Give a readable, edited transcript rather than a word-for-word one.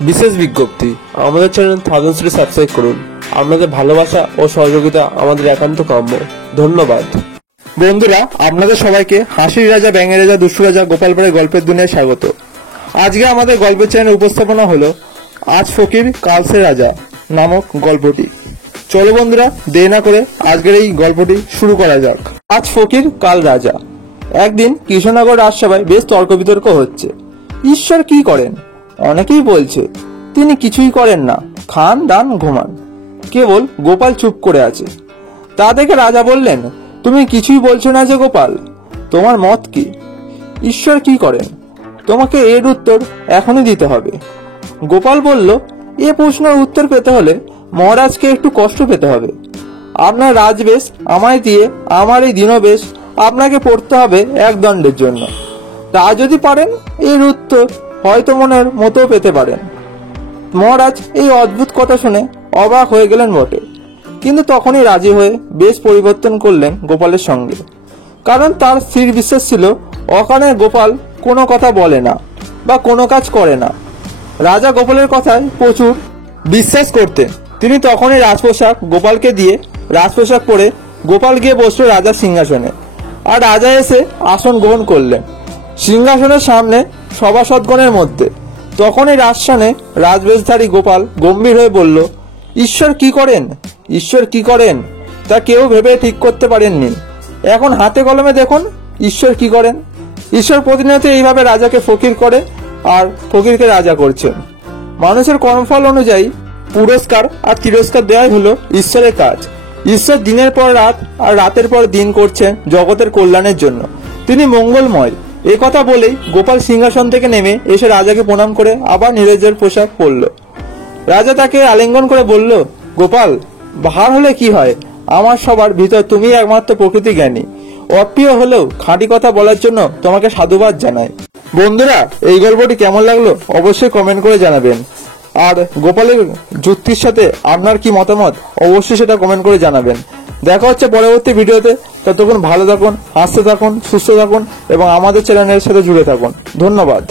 বিশেষ বিজ্ঞপ্তি, আমাদের চ্যানেল থাউজেন্ডসে সাবস্ক্রাইব করুন। আপনাদের ভালোবাসা ও সহযোগিতা আমাদের একান্ত কাম্য। ধন্যবাদ। বন্ধুরা, আপনাদের সবাইকে হাসির রাজা, ব্যাঙের রাজা, দুষ্টু রাজা গোপালপুরের গল্পের দুনিয়ায় স্বাগত। আজকে আমাদের গল্পের চ্যানেল উপস্থাপনা হলো আজ ফকির কাল সে রাজা নামক গল্পটি। চলো বন্ধুরা, দেরি না করে আজকের এই গল্পটি শুরু করা যাক। আজ ফকির কাল রাজা। একদিন কৃষ্ণনগর রাজসভায় বেশ তর্ক বিতর্ক হচ্ছে। ঈশ্বর কি করেন? অনেকেই বলছে তিনি কিছুই করেন না, খান দান ঘুমান। কেবল গোপাল চুপ করে আছে। তা দেখে রাজা বললেন, তুমি কিছুই বলছো না যে গোপাল, তোমার মত কি? ঈশ্বর কি করেন? তোমাকে এর উত্তর এখনই দিতে হবে। গোপাল বলল, এ প্রশ্নের উত্তর পেতে হলে মহারাজকে একটু কষ্ট পেতে হবে। আপনার রাজবেশ আমায় দিয়ে আমার এই দিনবেশ আপনাকে পড়তে হবে এক দণ্ডের জন্য। তা যদি পারেন এর উত্তর হয়তো মনের মতো পেতে পারেন। মহারাজ এই অদ্ভুত কথা শুনে অবাক হয়ে গেলেন বটে, কিন্তু তখনই রাজি হয়ে বেশ পরিবর্তন করলেন গোপালের সঙ্গে। কারণ তার স্থির বিশ্বাস ছিল অকারণে গোপাল কোনো কথা বলে না বা কোনো কাজ করে না। রাজা গোপালের কথায় প্রচুর বিশ্বাস করতেন। তিনি তখনই রাজপোশাক গোপালকে দিয়ে রাজপোশাক পরে গোপাল গিয়ে বসল রাজার সিংহাসনে। আর রাজা এসে আসন গ্রহণ করলেন সিংহাসনের সামনে সভাসদগণের মধ্যে। তখনই রাজসানে রাজবেশধারী গোপাল গম্ভীর হয়ে বলল, ঈশ্বর কি করেন? ঈশ্বর কি করেন তা কেউ ভেবে ঠিক করতে পারেননি। এখন হাতে কলমে দেখুন ঈশ্বর কি করেন। ঈশ্বর প্রতিনিয়ত এইভাবে রাজাকে ফকির করে আর ফকিরকে রাজা করছেন। মানুষের কর্মফল অনুযায়ী পুরস্কার আর তিরস্কার দেওয়াই হলো ঈশ্বরের কাজ। ঈশ্বর দিনের পর রাত আর রাতের পর দিন করছেন জগতের কল্যাণের জন্য। তিনি মঙ্গলময়। এই কথা বলেই গোপাল সিংহাসন থেকে নেমে এসে রাজাকে প্রণাম করে আবার নিজের পোশাক পরল। রাজা তাকে আলিঙ্গন করে বলল, গোপাল, ভার হলে কি হয়? আমার সবার ভিতর তুমি একমাত্র প্রকৃতি জ্ঞানী। অপ্রিয় হলেও খাঁটি কথা বলার জন্য তোমাকে সাধুবাদ জানাই। বন্ধুরা, এই গল্পটি কেমন লাগলো অবশ্যই কমেন্ট করে জানাবেন। আর গোপালের যুক্তির সাথে আপনার কি মতামত অবশ্যই সেটা কমেন্ট করে জানাবেন। দেখা হচ্ছে পরবর্তী ভিডিওতে। ততক্ষণ ভালো থাকুন, হাসতে থাকুন, সুস্থ থাকুন এবং আমাদের চ্যানেলের সাথে জুড়ে থাকুন। ধন্যবাদ।